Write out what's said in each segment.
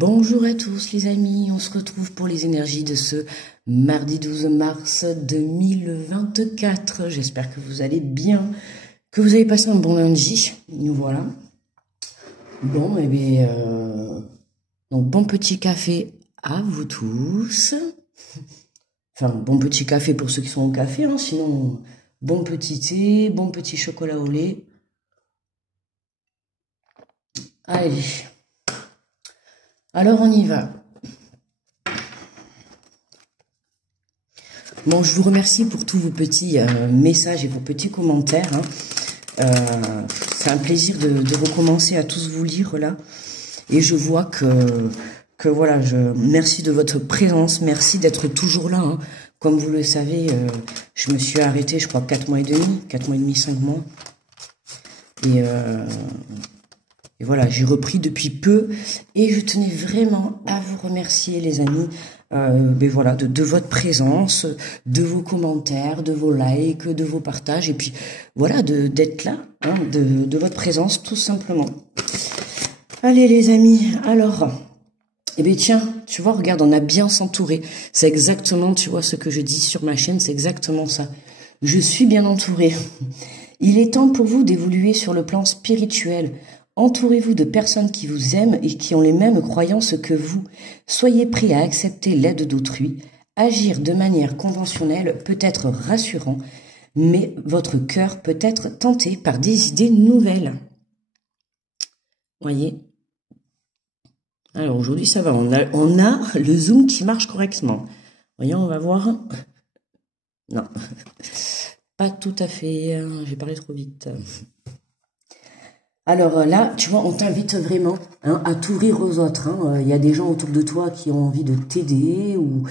Bonjour à tous les amis, on se retrouve pour les énergies de ce mardi 12 mars 2024. J'espère que vous allez bien, que vous avez passé un bon lundi. Nous voilà. Bon, eh bien, donc bon petit café à vous tous. Enfin, bon petit café pour ceux qui sont au café, hein, sinon bon petit thé, bon petit chocolat au lait. Allez. Alors on y va. Bon, je vous remercie pour tous vos petits messages et vos petits commentaires. Hein. C'est un plaisir de recommencer à tous vous lire là. Et je vois que voilà, merci de votre présence, merci d'être toujours là. Hein. Comme vous le savez, je me suis arrêtée, je crois, 4 mois et demi, 5 mois. Et voilà, j'ai repris depuis peu et je tenais vraiment à vous remercier les amis, voilà, de votre présence, de vos commentaires, de vos likes, de vos partages et puis voilà, d'être là, hein, de votre présence tout simplement. Allez les amis, alors, eh bien tiens, tu vois, regarde, on a bien s'entourer. C'est exactement, tu vois, ce que je dis sur ma chaîne, c'est exactement ça. Je suis bien entourée. Il est temps pour vous d'évoluer sur le plan spirituel. Entourez-vous de personnes qui vous aiment et qui ont les mêmes croyances que vous. Soyez prêts à accepter l'aide d'autrui. Agir de manière conventionnelle peut être rassurant, mais votre cœur peut être tenté par des idées nouvelles. Voyez. Alors aujourd'hui ça va, on a le zoom qui marche correctement. Voyons, on va voir. Non, pas tout à fait, j'ai parlé trop vite. Alors là, tu vois, on t'invite vraiment à t'ouvrir aux autres. Il y a des gens autour de toi qui ont envie de t'aider ou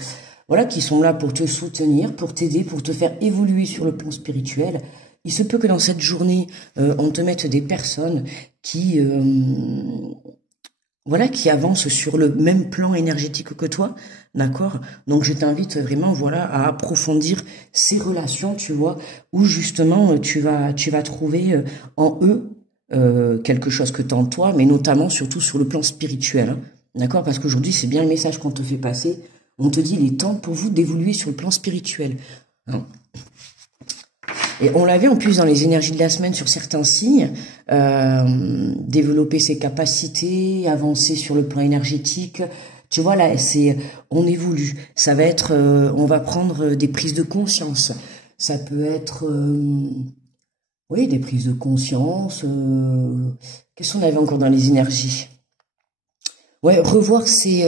voilà, qui sont là pour te soutenir, pour t'aider, pour te faire évoluer sur le plan spirituel. Il se peut que dans cette journée, on te mette des personnes qui voilà, qui avancent sur le même plan énergétique que toi, d'accord? Donc je t'invite vraiment, voilà, à approfondir ces relations, tu vois, où justement tu vas trouver en eux quelque chose que tu as en toi, mais notamment surtout sur le plan spirituel, hein, d'accord? Parce qu'aujourd'hui c'est bien le message qu'on te fait passer. On te dit il est temps pour vous d'évoluer sur le plan spirituel. Hein. Et on l'avait en plus dans les énergies de la semaine sur certains signes, développer ses capacités, avancer sur le plan énergétique. Tu vois là, on évolue. Ça va être, on va prendre des prises de conscience. Ça peut être, oui, des prises de conscience. Qu'est-ce qu'on avait encore dans les énergies? Ouais, revoir ses,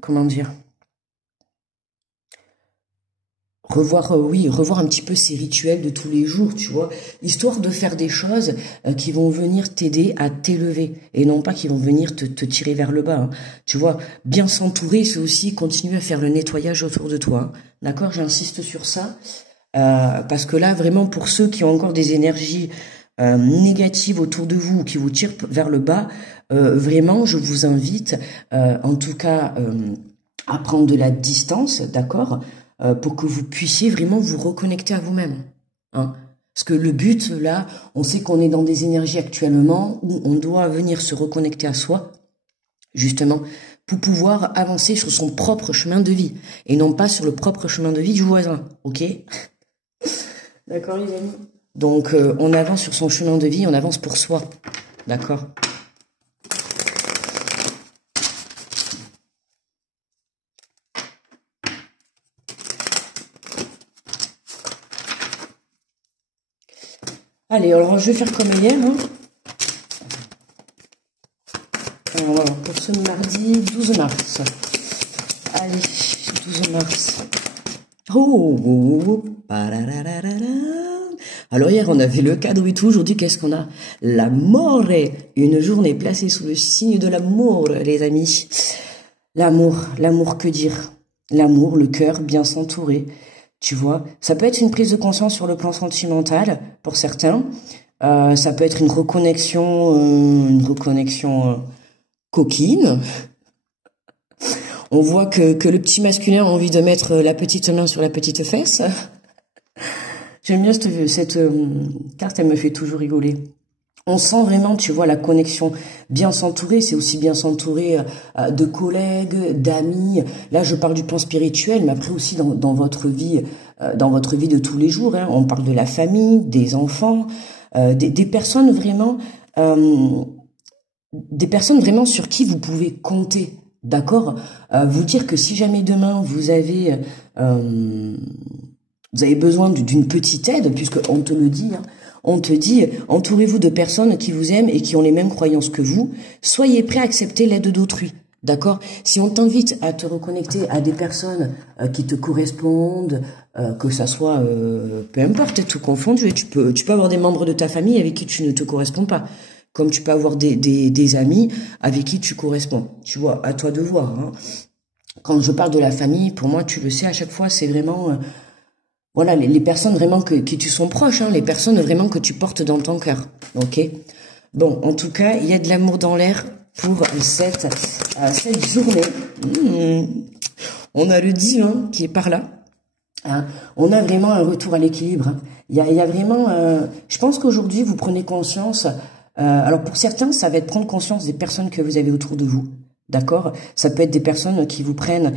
comment dire? Revoir un petit peu ces rituels de tous les jours, tu vois, histoire de faire des choses qui vont venir t'aider à t'élever et non pas qui vont venir te tirer vers le bas. Hein. Tu vois, bien s'entourer, c'est aussi continuer à faire le nettoyage autour de toi. Hein. D'accord, j'insiste sur ça parce que là, vraiment, pour ceux qui ont encore des énergies négatives autour de vous, qui vous tirent vers le bas, vraiment, je vous invite, en tout cas, à prendre de la distance, d'accord, pour que vous puissiez vraiment vous reconnecter à vous-même. Hein. Parce que le but, là, on sait qu'on est dans des énergies actuellement où on doit venir se reconnecter à soi, justement, pour pouvoir avancer sur son propre chemin de vie, et non pas sur le propre chemin de vie du voisin, ok? D'accord, les amis? Donc, on avance sur son chemin de vie, on avance pour soi, d'accord? Allez, alors je vais faire comme hier. Hein. Alors, voilà, pour ce mardi 12 mars. Allez, 12 mars. Oh, alors hier, on avait le cadeau et tout. Aujourd'hui, qu'est-ce qu'on a? L'amore. Une journée placée sous le signe de l'amour, les amis. L'amour, que dire? L'amour, le cœur, bien s'entourer. Tu vois, ça peut être une prise de conscience sur le plan sentimental pour certains. Ça peut être une reconnexion coquine. On voit que le petit masculin a envie de mettre la petite main sur la petite fesse. J'aime bien cette carte, elle me fait toujours rigoler. On sent vraiment, tu vois, la connexion. Bien s'entourer, c'est aussi bien s'entourer de collègues, d'amis. Là, je parle du plan spirituel, mais après aussi dans votre vie de tous les jours. Hein. On parle de la famille, des enfants, des personnes vraiment, euh, des personnes vraiment sur qui vous pouvez compter. D'accord? Vous dire que si jamais demain vous avez besoin d'une petite aide, puisque on te le dit, hein, on te dit, entourez-vous de personnes qui vous aiment et qui ont les mêmes croyances que vous. Soyez prêts à accepter l'aide d'autrui. D'accord? Si on t'invite à te reconnecter à des personnes qui te correspondent, que ça soit, peu importe, tout confondu, tu peux avoir des membres de ta famille avec qui tu ne te corresponds pas. Comme tu peux avoir des amis avec qui tu corresponds. Tu vois, à toi de voir. Hein. Quand je parle de la famille, pour moi, tu le sais, à chaque fois, c'est vraiment... voilà, les personnes vraiment qui tu sont proches, hein, les personnes vraiment que tu portes dans ton cœur. Ok. Bon, en tout cas, il y a de l'amour dans l'air pour cette journée. On a le divin qui est par là. Hein. On a vraiment un retour à l'équilibre. Hein. Il y a vraiment... je pense qu'aujourd'hui, vous prenez conscience... alors pour certains, ça va être prendre conscience des personnes que vous avez autour de vous. D'accord? Ça peut être des personnes qui vous prennent,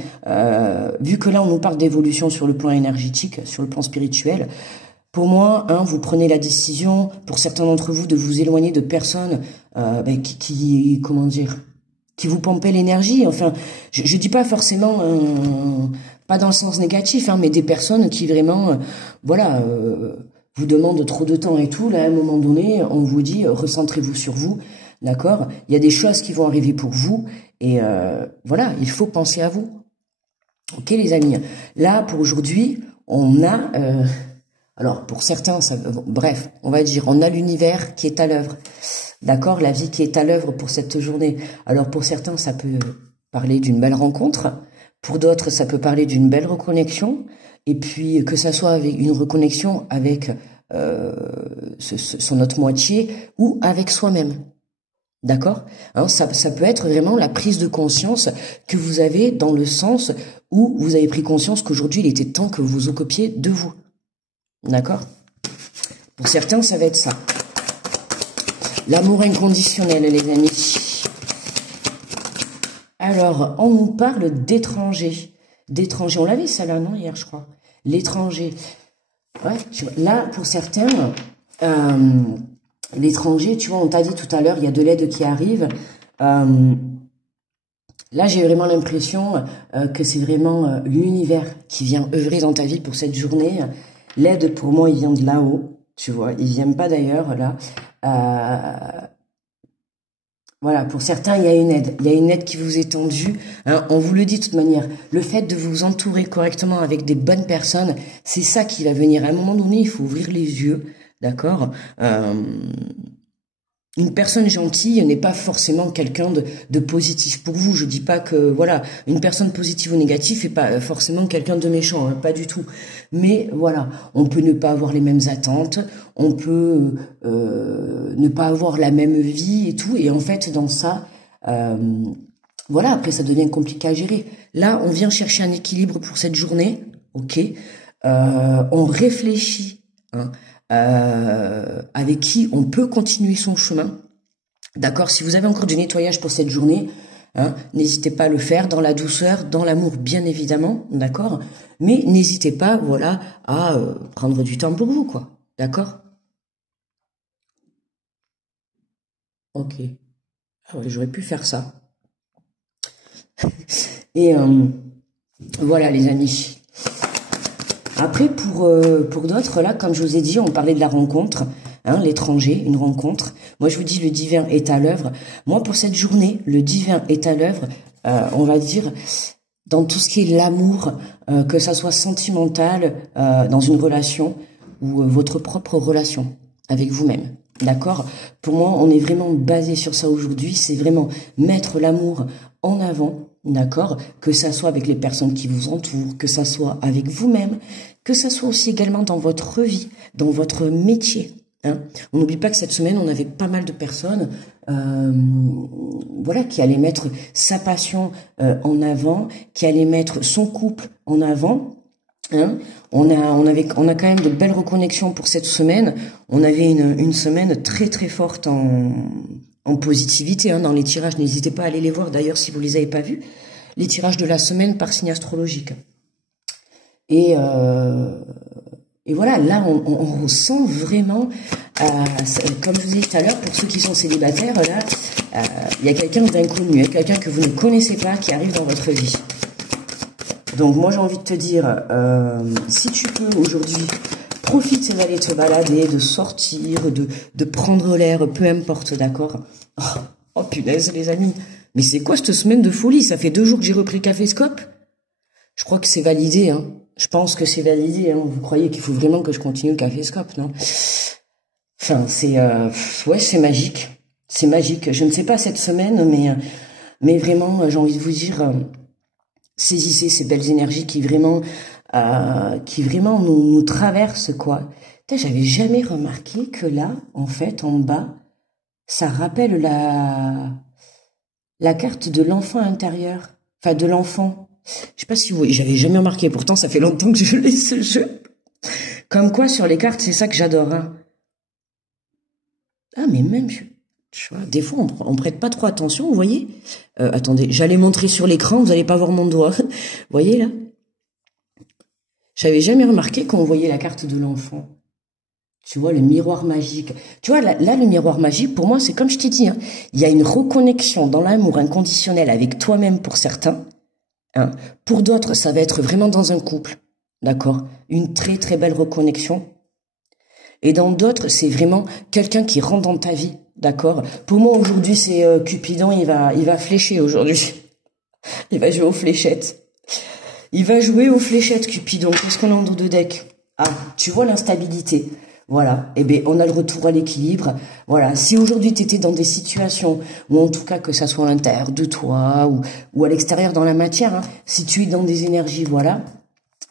vu que là on nous parle d'évolution sur le plan énergétique, sur le plan spirituel, pour moi, hein, vous prenez la décision, pour certains d'entre vous, de vous éloigner de personnes comment dire, qui vous pompaient l'énergie. Enfin, je dis pas forcément, pas dans le sens négatif, hein, mais des personnes qui vraiment, voilà, vous demandent trop de temps et tout. Là, à un moment donné, on vous dit, recentrez-vous sur vous. D'accord? Il y a des choses qui vont arriver pour vous et voilà, il faut penser à vous. Ok les amis? Là, pour aujourd'hui, on a... alors, pour certains, bref, on va dire, on a l'univers qui est à l'œuvre. D'accord? La vie qui est à l'œuvre pour cette journée. Alors, pour certains, ça peut parler d'une belle rencontre. Pour d'autres, ça peut parler d'une belle reconnexion. Et puis, que ça soit avec une reconnexion avec son autre moitié ou avec soi-même. D'accord? Hein, ça peut être vraiment la prise de conscience que vous avez dans le sens où vous avez pris conscience qu'aujourd'hui, il était temps que vous vous occupiez de vous. D'accord? Pour certains, ça va être ça. L'amour inconditionnel, les amis. Alors, on nous parle d'étrangers. D'étrangers. On l'avait ça là, non, hier, je crois. L'étranger. Ouais, là, pour certains... l'étranger, tu vois, on t'a dit tout à l'heure, il y a de l'aide qui arrive. Là, j'ai vraiment l'impression que c'est vraiment l'univers qui vient œuvrer dans ta vie pour cette journée. L'aide, pour moi, il vient de là-haut, tu vois. Il vient pas d'ailleurs, là. Voilà, pour certains, il y a une aide. Il y a une aide qui vous est tendue. Hein, on vous le dit de toute manière. Le fait de vous entourer correctement avec des bonnes personnes, c'est ça qui va venir. À un moment donné, il faut ouvrir les yeux. D'accord? Une personne gentille n'est pas forcément quelqu'un de positif pour vous. Je dis pas que, voilà, une personne positive ou négative n'est pas forcément quelqu'un de méchant, hein, pas du tout. Mais voilà, on peut ne pas avoir les mêmes attentes, on peut ne pas avoir la même vie et tout. Et en fait, dans ça, voilà, après ça devient compliqué à gérer. Là, on vient chercher un équilibre pour cette journée, ok? On réfléchit, hein, avec qui on peut continuer son chemin. D'accord? Si vous avez encore du nettoyage pour cette journée, hein, n'hésitez pas à le faire dans la douceur, dans l'amour, bien évidemment. D'accord? Mais n'hésitez pas, voilà, à prendre du temps pour vous, quoi. D'accord? Ok. Ah ouais, j'aurais pu faire ça. Et voilà, les amis. Après, pour d'autres, là, comme je vous ai dit, on parlait de la rencontre, hein, l'étranger, une rencontre. Moi, je vous dis, le divin est à l'œuvre. Moi, pour cette journée, le divin est à l'œuvre, on va dire, dans tout ce qui est l'amour, que ça soit sentimental, dans une relation, ou votre propre relation avec vous-même. D'accord? Pour moi, on est vraiment basé sur ça aujourd'hui. C'est vraiment mettre l'amour en avant. D'accord? Que ça soit avec les personnes qui vous entourent, que ça soit avec vous-même, que ça soit aussi également dans votre vie, dans votre métier. Hein. On n'oublie pas que cette semaine, on avait pas mal de personnes voilà, qui allaient mettre sa passion en avant, qui allaient mettre son couple en avant. Hein. On a quand même de belles reconnexions pour cette semaine. On avait une semaine très très forte en positivité hein, dans les tirages. N'hésitez pas à aller les voir d'ailleurs si vous les avez pas vus. Les tirages de la semaine par signe astrologique. Et voilà, là on ressent vraiment, comme je vous ai dit tout à l'heure, pour ceux qui sont célibataires, là, il y a quelqu'un d'inconnu, quelqu'un que vous ne connaissez pas qui arrive dans votre vie. Donc moi j'ai envie de te dire, si tu peux aujourd'hui, profite d'aller te balader, de sortir, de prendre l'air, peu importe, d'accord? Oh punaise les amis, mais c'est quoi cette semaine de folie? Ça fait 2 jours que j'ai repris Caféscope. Je crois que c'est validé, hein. Je pense que c'est validé, hein. Vous croyez qu'il faut vraiment que je continue le Caféscope, non? Enfin, ouais, c'est magique. C'est magique. Je ne sais pas cette semaine, mais vraiment, j'ai envie de vous dire, saisissez ces belles énergies qui vraiment nous traversent, quoi. J'avais jamais remarqué que là, en fait, en bas, ça rappelle la carte de l'enfant intérieur. Enfin, de l'enfant. Je sais pas si vous voyez, j'avais jamais remarqué. Pourtant, ça fait longtemps que je lis ce jeu. Comme quoi, sur les cartes, c'est ça que j'adore, hein. Ah, mais même, tu vois, des fois, on prête pas trop attention, vous voyez? Attendez, j'allais montrer sur l'écran, vous allez pas voir mon doigt. Vous voyez, là? J'avais jamais remarqué qu'on voyait la carte de l'enfant. Tu vois, le miroir magique. Tu vois, là, le miroir magique, pour moi, c'est comme je t'ai dit, hein, il y a une reconnexion dans l'amour inconditionnel avec toi-même pour certains. Hein. Pour d'autres, ça va être vraiment dans un couple. D'accord? Une très, très belle reconnexion. Et dans d'autres, c'est vraiment quelqu'un qui rentre dans ta vie. D'accord? Pour moi, aujourd'hui, c'est Cupidon, il va flécher aujourd'hui. Il va jouer aux fléchettes. Il va jouer aux fléchettes, Cupidon. Qu'est-ce qu'on a en dos de deck? Ah, tu vois l'instabilité. Voilà. Eh bien, on a le retour à l'équilibre. Voilà. Si aujourd'hui, tu étais dans des situations, ou en tout cas que ça soit à l'intérieur de toi, ou à l'extérieur dans la matière, hein, si tu es dans des énergies, voilà,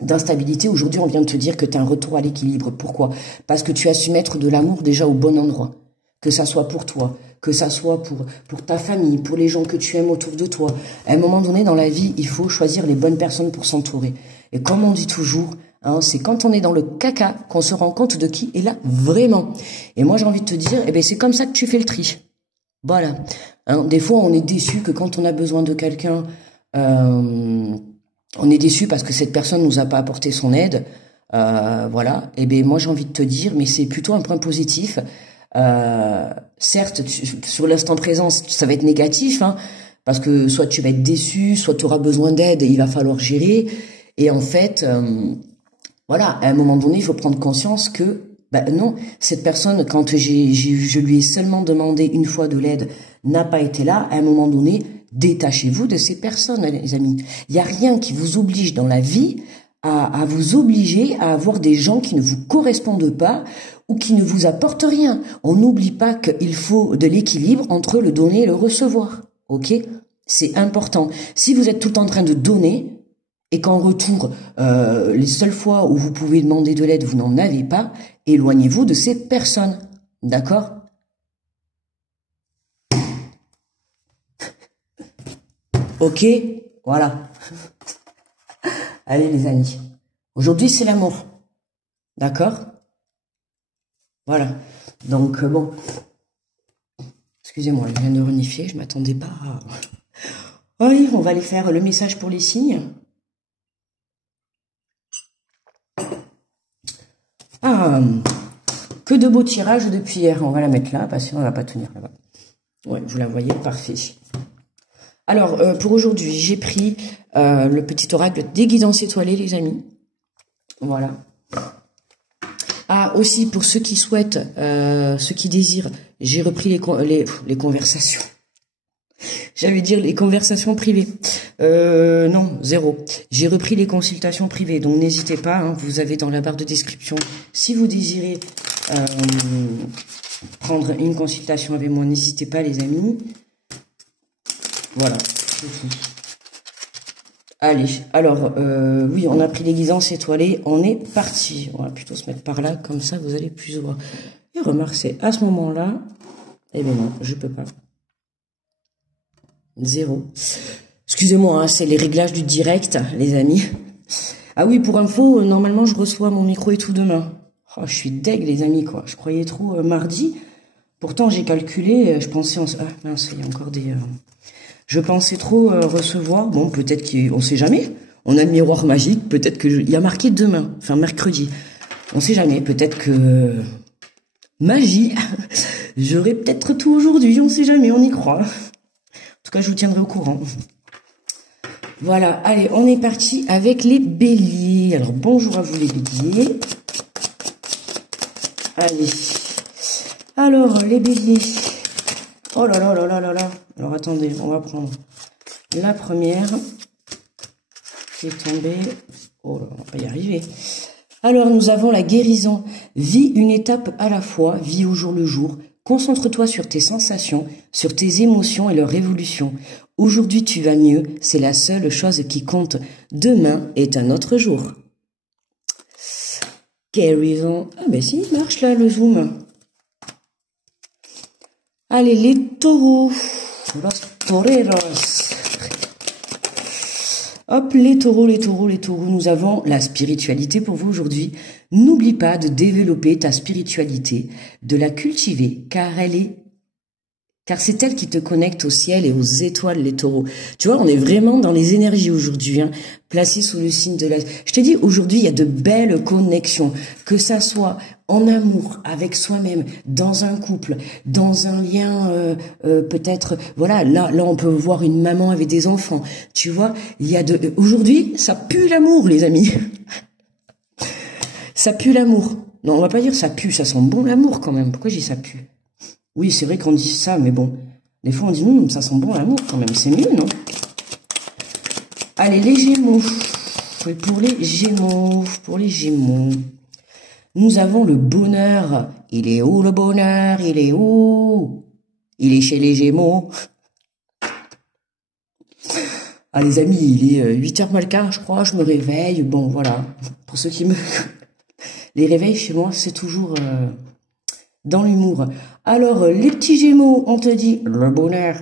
d'instabilité, aujourd'hui, on vient de te dire que tu as un retour à l'équilibre. Pourquoi? Parce que tu as su mettre de l'amour déjà au bon endroit. Que ça soit pour toi, que ça soit pour ta famille, pour les gens que tu aimes autour de toi. À un moment donné, dans la vie, il faut choisir les bonnes personnes pour s'entourer. Et comme on dit toujours, hein, c'est quand on est dans le caca qu'on se rend compte de qui est là vraiment. Et moi, j'ai envie de te dire, eh ben, c'est comme ça que tu fais le tri. Voilà. Hein, des fois, on est déçu que quand on a besoin de quelqu'un, on est déçu parce que cette personne nous a pas apporté son aide. Voilà. Eh ben, moi, j'ai envie de te dire, mais c'est plutôt un point positif. Certes, sur l'instant présent, ça va être négatif, hein, parce que soit tu vas être déçu, soit tu auras besoin d'aide et il va falloir gérer. Et en fait, voilà, à un moment donné, il faut prendre conscience que, non, cette personne, quand je lui ai seulement demandé une fois de l'aide, n'a pas été là. À un moment donné, détachez-vous de ces personnes, les amis. Il n'y a rien qui vous oblige dans la vie à vous obliger à avoir des gens qui ne vous correspondent pas ou qui ne vous apportent rien. On n'oublie pas qu'il faut de l'équilibre entre le donner et le recevoir. Ok? C'est important. Si vous êtes tout le temps en train de donner et qu'en retour, les seules fois où vous pouvez demander de l'aide, vous n'en avez pas, éloignez-vous de ces personnes. D'accord? Ok? Voilà. Allez les amis. Aujourd'hui, c'est l'amour. D'accord? Voilà. Donc, bon. Excusez-moi, je viens de renifler, je m'attendais pas à... Oui, on va aller faire le message pour les signes. Ah, que de beaux tirages depuis hier. On va la mettre là, parce qu'on va pas tenir là-bas. Ouais, vous la voyez, parfait. Alors, pour aujourd'hui, j'ai pris le petit oracle des guidances étoilées, les amis. Voilà. Ah, aussi, pour ceux qui souhaitent, ceux qui désirent, j'ai repris les conversations. J'allais dire les conversations privées. Non, 0. J'ai repris les consultations privées, donc n'hésitez pas, hein, vous avez dans la barre de description, si vous désirez prendre une consultation avec moi, n'hésitez pas les amis. Voilà, c'est tout. Allez, alors, oui, on a pris les guidances étoilées, on est parti. On va plutôt se mettre par là, comme ça vous allez plus voir. Et remarque, c'est à ce moment-là, eh bien non, je peux pas. 0. Excusez-moi, hein, c'est les réglages du direct, les amis. Ah oui, pour info, normalement, je reçois mon micro et tout demain. Oh, je suis deg, les amis, quoi. Je croyais trop mardi. Pourtant, j'ai calculé, je pensais... Ah, mince, il y a encore des... Je pensais trop recevoir. Bon, peut-être qu'on sait jamais. On a le miroir magique. Peut-être que... Il y a marqué demain, enfin mercredi. On sait jamais. Peut-être que... Magie. J'aurai peut-être tout aujourd'hui. On sait jamais, on y croit. En tout cas, je vous tiendrai au courant. Voilà, allez, on est parti avec les béliers. Alors, bonjour à vous les béliers. Allez. Alors, les béliers. Oh là là là là là là. Alors, attendez, on va prendre la première qui est tombée. Oh là, on va pas y arriver. Alors, nous avons la guérison. Vis une étape à la fois, vis au jour le jour. Concentre-toi sur tes sensations, sur tes émotions et leur évolution. Aujourd'hui, tu vas mieux, c'est la seule chose qui compte. Demain est un autre jour. Guérison. Ah ben si, il marche là, le zoom. Allez, les taureaux. Los toreros. Hop, les taureaux, les taureaux, les taureaux. Nous avons la spiritualité pour vous aujourd'hui. N'oublie pas de développer ta spiritualité, de la cultiver, car c'est elle qui te connecte au ciel et aux étoiles, les taureaux. Tu vois, on est vraiment dans les énergies aujourd'hui, hein, placés sous le signe de la... Je te dis, aujourd'hui, il y a de belles connexions, que ça soit en amour, avec soi-même, dans un couple, dans un lien, peut-être... Voilà, là, on peut voir une maman avec des enfants. Tu vois, il y a de... Aujourd'hui, ça pue l'amour, les amis. Ça pue l'amour. Non, on va pas dire ça pue, ça sent bon l'amour quand même. Pourquoi je dis ça pue? Oui, c'est vrai qu'on dit ça, mais bon. Des fois, on dit, ça sent bon l'amour quand même. C'est mieux, non? Allez, les Gémeaux. Pour les Gémeaux, nous avons le bonheur. Il est où le bonheur? Il est où? Il est chez les Gémeaux. Ah, les amis, il est 8h moins le quart, je crois. Je me réveille. Bon, voilà. Pour ceux qui me... Les réveils, chez moi, c'est toujours... dans l'humour. Alors, les petits Gémeaux, on te dit le bonheur.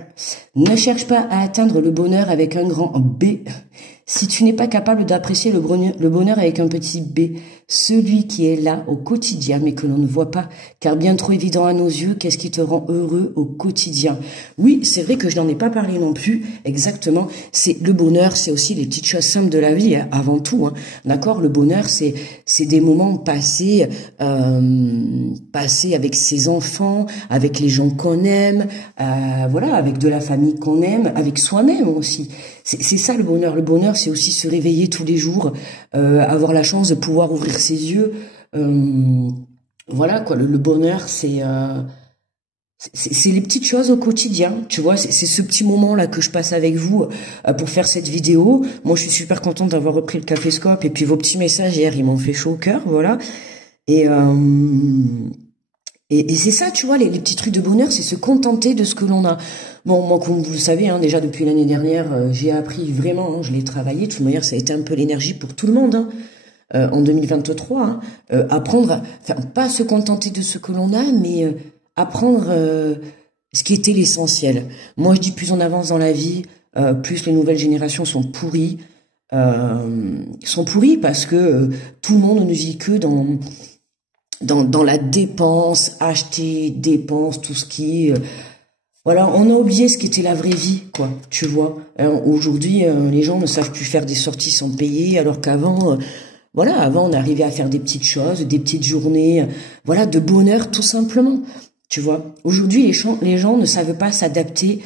Ne cherche pas à atteindre le bonheur avec un grand B. Si tu n'es pas capable d'apprécier le bonheur avec un petit B, celui qui est là au quotidien, mais que l'on ne voit pas, car bien trop évident à nos yeux, qu'est-ce qui te rend heureux au quotidien? Oui, c'est vrai que je n'en ai pas parlé non plus, exactement. C'est le bonheur, c'est aussi les petites choses simples de la vie, hein, avant tout. Hein. D'accord, le bonheur, c'est des moments passés avec ses enfants, avec les gens qu'on aime, voilà, avec de la famille qu'on aime, avec soi-même aussi. C'est ça le bonheur. Le bonheur, c'est aussi se réveiller tous les jours, avoir la chance de pouvoir ouvrir ses yeux. Voilà quoi. Le bonheur, c'est les petites choses au quotidien. Tu vois, c'est ce petit moment là que je passe avec vous pour faire cette vidéo. Moi, je suis super contente d'avoir repris le Caféscope et puis vos petits messages hier, ils m'ont fait chaud au cœur. Voilà. Et c'est ça, tu vois, les petits trucs de bonheur, c'est se contenter de ce que l'on a. Bon, moi, comme vous le savez, hein, déjà depuis l'année dernière, j'ai appris vraiment, hein, je l'ai travaillé. De toute manière, ça a été un peu l'énergie pour tout le monde, hein, en 2023. Hein, apprendre, enfin, pas se contenter de ce que l'on a, mais apprendre ce qui était l'essentiel. Moi, je dis plus on avance dans la vie, plus les nouvelles générations sont pourries. Parce que tout le monde ne vit que dans la dépense, acheter, dépense, tout ce qui... voilà, on a oublié ce qu'était la vraie vie, quoi, tu vois. Aujourd'hui, les gens ne savent plus faire des sorties sans payer, alors qu'avant, voilà, avant, on arrivait à faire des petites choses, des petites journées, voilà, de bonheur, tout simplement, tu vois. Aujourd'hui, les gens ne savent pas s'adapter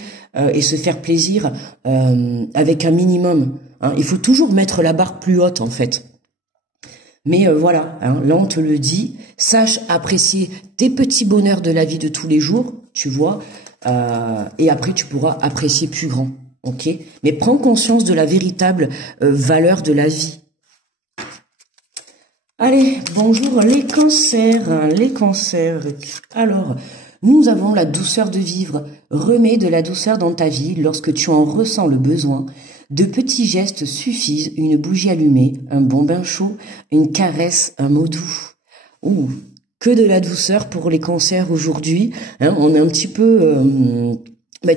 et se faire plaisir avec un minimum. Hein. Il faut toujours mettre la barre plus haute, en fait. Mais voilà, hein, là on te le dit, sache apprécier tes petits bonheurs de la vie de tous les jours, tu vois, et après tu pourras apprécier plus grand, ok? Mais prends conscience de la véritable valeur de la vie. Allez, bonjour les cancers, les cancers. Alors, nous avons la douceur de vivre. Remets de la douceur dans ta vie lorsque tu en ressens le besoin. De petits gestes suffisent, une bougie allumée, un bon bain chaud, une caresse, un mot doux. Ouh, que de la douceur pour les cancers aujourd'hui. Hein, on est un petit peu...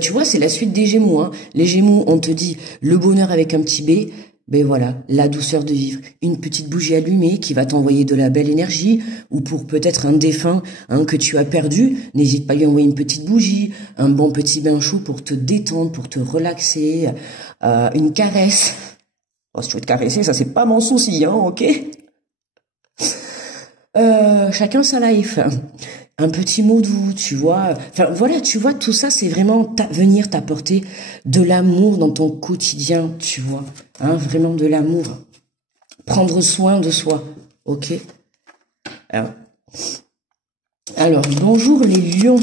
tu vois, c'est la suite des Gémeaux. Hein. Les Gémeaux, on te dit le bonheur avec un petit B. Ben voilà, la douceur de vivre. Une petite bougie allumée qui va t'envoyer de la belle énergie, ou pour peut-être un défunt que tu as perdu, n'hésite pas à lui envoyer une petite bougie, un bon petit bain chaud pour te détendre, pour te relaxer, une caresse. Oh, si tu veux te caresser, ça c'est pas mon souci, hein, ok? Chacun sa life. Un petit mot doux, tu vois. Enfin, voilà, tu vois, tout ça, c'est vraiment venir t'apporter de l'amour dans ton quotidien, tu vois. Hein, vraiment de l'amour. Prendre soin de soi, ok? Hein. Alors, bonjour les lions.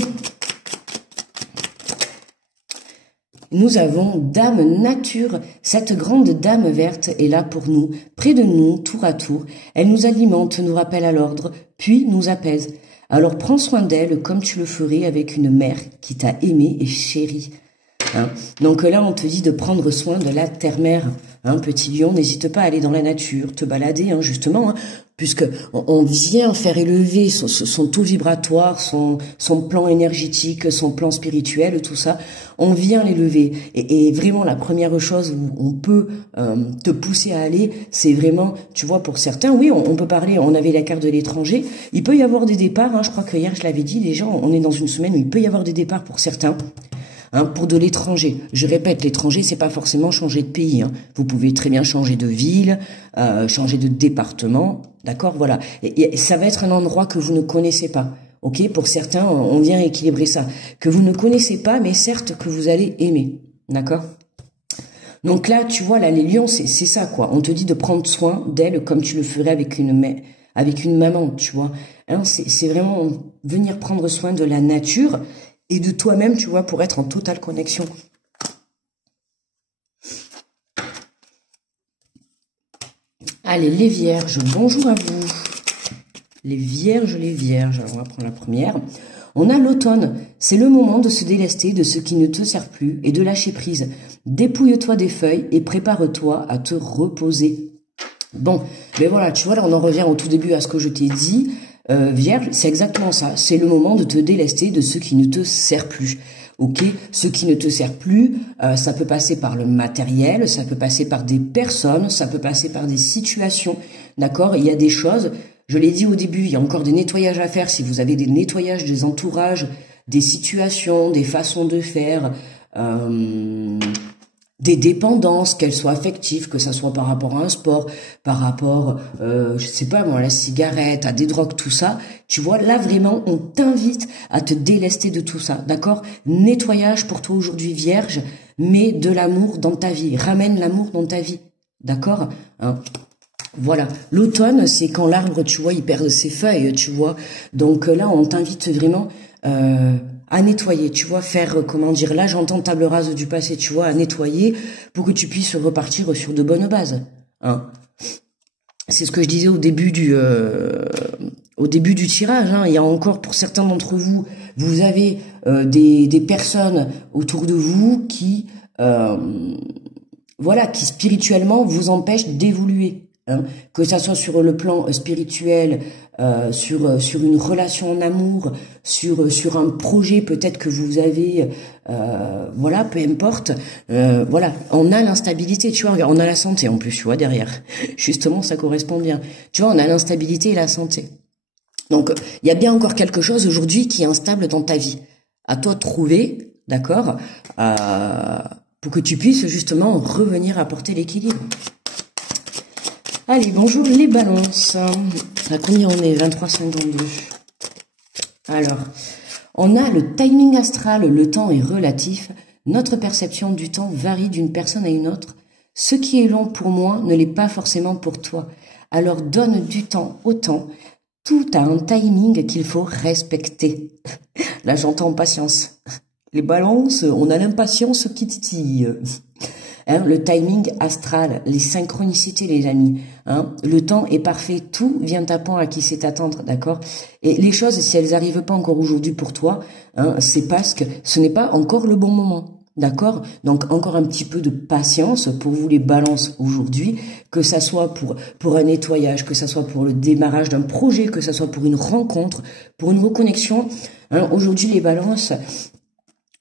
Nous avons Dame Nature, cette grande dame verte est là pour nous, près de nous, tour à tour. Elle nous alimente, nous rappelle à l'ordre, puis nous apaise. Alors prends soin d'elle comme tu le ferais avec une mère qui t'a aimé et chéri. Hein. Donc là, on te dit de prendre soin de la terre-mère. Hein, petit lion, n'hésite pas à aller dans la nature, te balader, hein, justement, hein, puisque on vient faire élever son taux vibratoire, son plan énergétique, son plan spirituel, tout ça. On vient l'élever. Et vraiment, la première chose où on peut te pousser à aller, c'est vraiment, tu vois, pour certains, oui, on peut parler, on avait la carte de l'étranger, il peut y avoir des départs, hein, je crois que hier, je l'avais dit, déjà, on est dans une semaine où il peut y avoir des départs pour certains. Hein, pour de l'étranger. Je répète, l'étranger, c'est pas forcément changer de pays. Hein. Vous pouvez très bien changer de ville, changer de département, d'accord, voilà. Et ça va être un endroit que vous ne connaissez pas. Ok, pour certains, on vient équilibrer ça, que vous ne connaissez pas, mais certes que vous allez aimer, d'accord. Donc là, tu vois, là, les lions, c'est ça, quoi. On te dit de prendre soin d'elle comme tu le ferais avec une maman, tu vois. Hein, c'est vraiment venir prendre soin de la nature et de toi-même, tu vois, pour être en totale connexion. Allez, les vierges, bonjour à vous. Les vierges. Alors, on va prendre la première. On a l'automne. C'est le moment de se délester de ce qui ne te sert plus et de lâcher prise. Dépouille-toi des feuilles et prépare-toi à te reposer. Bon, mais voilà, tu vois, là, on en revient au tout début à ce que je t'ai dit. Vierge, c'est exactement ça. C'est le moment de te délester de ce qui ne te sert plus. Ok, ce qui ne te sert plus, ça peut passer par le matériel, ça peut passer par des personnes, ça peut passer par des situations. D'accord, il y a des choses. Je l'ai dit au début, il y a encore des nettoyages à faire. Si vous avez des nettoyages des entourages, des situations, des façons de faire. Des dépendances, qu'elles soient affectives, que ça soit par rapport à un sport, par rapport, je sais pas moi, à la cigarette, à des drogues, tout ça. Tu vois, là vraiment, on t'invite à te délester de tout ça, d'accord? Nettoyage pour toi aujourd'hui, vierge, mets de l'amour dans ta vie, ramène l'amour dans ta vie, d'accord? Hein? Voilà, l'automne, c'est quand l'arbre, tu vois, il perd ses feuilles, tu vois. Donc là, on t'invite vraiment à nettoyer, tu vois, faire, comment dire, là j'entends table rase du passé, tu vois, à nettoyer pour que tu puisses repartir sur de bonnes bases. Hein. C'est ce que je disais au début du tirage. Hein. Il y a encore, pour certains d'entre vous, vous avez des personnes autour de vous qui, voilà, qui spirituellement vous empêchent d'évoluer. Hein. Que ça soit sur le plan spirituel, sur une relation en amour, sur un projet peut-être que vous avez, voilà, peu importe, voilà, on a l'instabilité, tu vois, on a la santé en plus, tu vois, derrière, justement, ça correspond bien, tu vois, on a l'instabilité et la santé, donc il y a bien encore quelque chose aujourd'hui qui est instable dans ta vie, à toi de trouver, d'accord, pour que tu puisses justement revenir apporter l'équilibre. Allez, bonjour les balances. À combien on est? 23,52. Alors, on a le timing astral, le temps est relatif. Notre perception du temps varie d'une personne à une autre. Ce qui est long pour moi ne l'est pas forcément pour toi. Alors donne du temps au temps. Tout a un timing qu'il faut respecter. Là, j'entends patience. Les balances, on a l'impatience qui titille. Hein, le timing astral, les synchronicités, les amis. Hein, le temps est parfait, tout vient à point à qui sait attendre, d'accord? Et les choses, si elles n'arrivent pas encore aujourd'hui pour toi, hein, c'est parce que ce n'est pas encore le bon moment. D'accord? Donc encore un petit peu de patience pour vous les balances aujourd'hui, que ça soit pour un nettoyage, que ça soit pour le démarrage d'un projet, que ça soit pour une rencontre, pour une reconnexion. Hein, aujourd'hui les balances,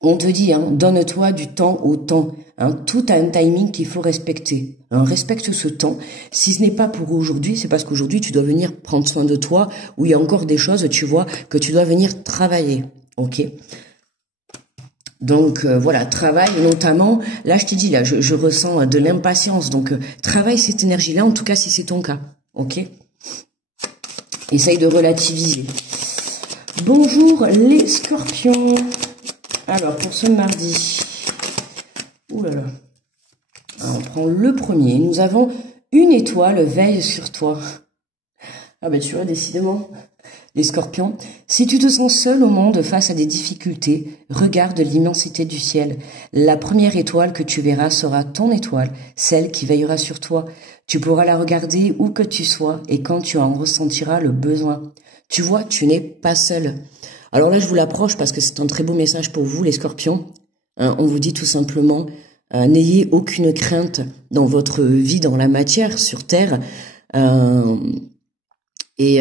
On te dit, hein, donne-toi du temps au temps. Hein, tout a un timing qu'il faut respecter. Hein, respecte ce temps. Si ce n'est pas pour aujourd'hui, c'est parce qu'aujourd'hui, tu dois venir prendre soin de toi, ou il y a encore des choses, tu vois, que tu dois venir travailler. Ok? Donc voilà, travail notamment, là je t'ai dit, là je ressens de l'impatience, donc travaille cette énergie-là, en tout cas si c'est ton cas. Ok? Essaye de relativiser. Bonjour les scorpions. Alors, pour ce mardi, ouh là là, alors, on prend le premier. Nous avons une étoile veille sur toi. Ah ben tu vois, décidément, les scorpions, si tu te sens seul au monde face à des difficultés, regarde l'immensité du ciel. La première étoile que tu verras sera ton étoile, celle qui veillera sur toi. Tu pourras la regarder où que tu sois et quand tu en ressentiras le besoin. Tu vois, tu n'es pas seul. Alors là, je vous l'approche parce que c'est un très beau message pour vous, les scorpions. Hein, on vous dit tout simplement, n'ayez aucune crainte dans votre vie, dans la matière, sur Terre. Et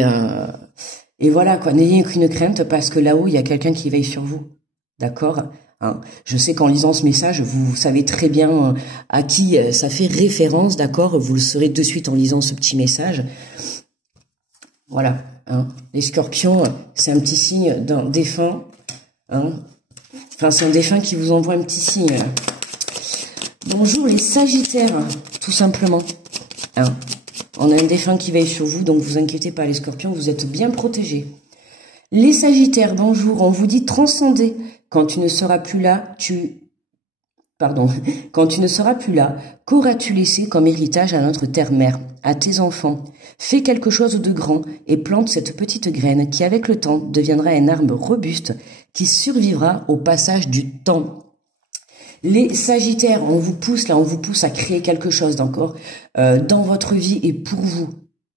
voilà, quoi, n'ayez aucune crainte parce que là-haut, il y a quelqu'un qui veille sur vous. D'accord? Hein, je sais qu'en lisant ce message, vous savez très bien à qui ça fait référence, d'accord? Vous le saurez de suite en lisant ce petit message. Voilà. Hein. Les scorpions, c'est un petit signe d'un défunt. Hein. Enfin, c'est un défunt qui vous envoie un petit signe. Bonjour les sagittaires, tout simplement. Hein. On a un défunt qui veille sur vous, donc vous inquiétez pas les scorpions, vous êtes bien protégés. Les sagittaires, bonjour, on vous dit transcender. Quand tu ne seras plus là, quand tu ne seras plus là, qu'auras-tu laissé comme héritage à notre terre-mère, à tes enfants? Fais quelque chose de grand et plante cette petite graine qui, avec le temps, deviendra un arbre robuste qui survivra au passage du temps. Les sagittaires, on vous pousse là, on vous pousse à créer quelque chose d'encore dans votre vie et pour vous.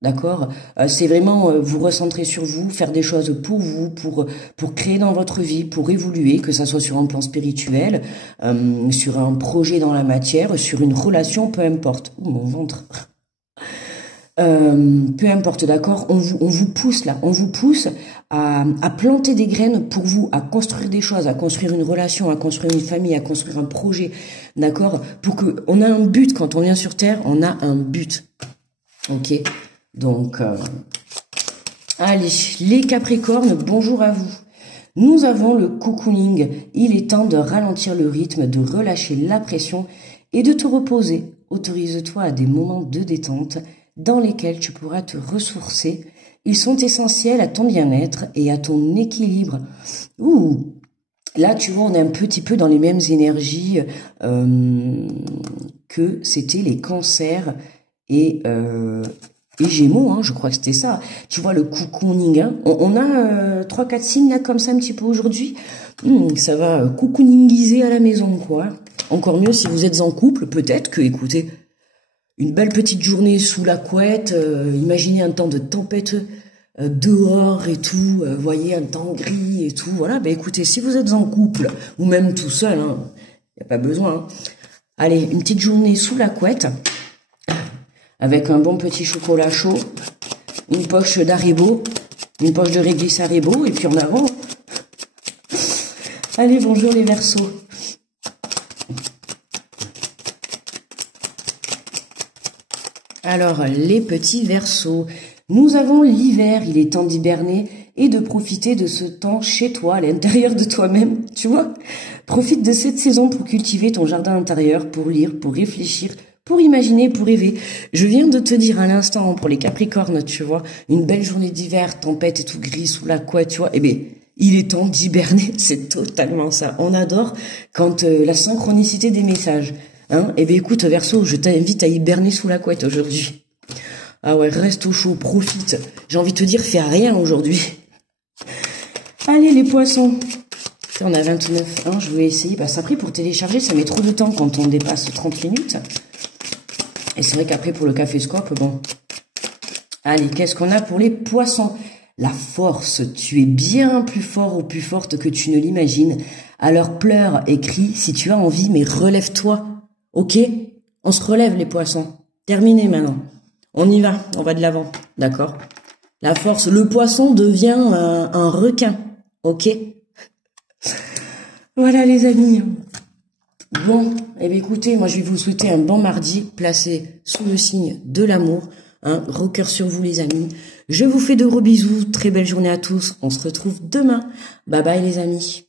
D'accord, c'est vraiment vous recentrer sur vous, faire des choses pour vous, pour créer dans votre vie, pour évoluer, que ça soit sur un plan spirituel, sur un projet dans la matière, sur une relation, peu importe. Ouh, mon ventre. Peu importe, d'accord, on vous pousse là, on vous pousse à planter des graines pour vous, à construire des choses, à construire une relation, à construire une famille, à construire un projet, d'accord, pour que on a un but quand on vient sur Terre, on a un but, ok. Donc, allez, les Capricornes, bonjour à vous. Nous avons le cocooning. Il est temps de ralentir le rythme, de relâcher la pression et de te reposer. Autorise-toi à des moments de détente dans lesquels tu pourras te ressourcer. Ils sont essentiels à ton bien-être et à ton équilibre. Ouh, là, tu vois, on est un petit peu dans les mêmes énergies que c'était les cancers et Gémeaux, hein, je crois que c'était ça. Tu vois, le cocooning, hein. On a 3-4 signes là comme ça un petit peu aujourd'hui. Ça va cocooningiser à la maison, quoi. Encore mieux si vous êtes en couple, peut-être que, écoutez, une belle petite journée sous la couette, imaginez un temps de tempête dehors et tout, voyez un temps gris et tout, voilà, ben écoutez, si vous êtes en couple, ou même tout seul, hein, y a pas besoin, hein. Allez, une petite journée sous la couette, avec un bon petit chocolat chaud, une poche d'Haribo, une poche de réglisse Haribo, et puis en avant. Allez, bonjour les Verseaux. Alors, les petits Verseaux, nous avons l'hiver, il est temps d'hiberner et de profiter de ce temps chez toi, à l'intérieur de toi-même, tu vois. Profite de cette saison pour cultiver ton jardin intérieur, pour lire, pour réfléchir, pour imaginer, pour rêver. Je viens de te dire à l'instant, pour les Capricornes, tu vois, une belle journée d'hiver, tempête et tout gris sous la couette, tu vois, eh bien, il est temps d'hiberner, c'est totalement ça. On adore quand la synchronicité des messages. Hein, eh bien écoute Verseau, je t'invite à hiberner sous la couette aujourd'hui. Ah ouais, reste au chaud, profite. J'ai envie de te dire, fais rien aujourd'hui. Allez les poissons. On a 29, hein, je vais essayer. Parce qu'après pour télécharger, ça met trop de temps quand on dépasse 30 minutes. Et c'est vrai qu'après pour le caféscope, bon. Allez, qu'est-ce qu'on a pour les poissons? La force, tu es bien plus fort ou plus forte que tu ne l'imagines. Alors pleure et crie si tu as envie, mais relève-toi. Ok? On se relève les poissons. Terminé maintenant. On y va, on va de l'avant. D'accord? La force, le poisson devient un requin. Ok? Voilà les amis. Bon, eh bien écoutez, moi je vais vous souhaiter un bon mardi, placé sous le signe de l'amour. Gros cœur sur vous les amis. Je vous fais de gros bisous, très belle journée à tous. On se retrouve demain. Bye bye les amis.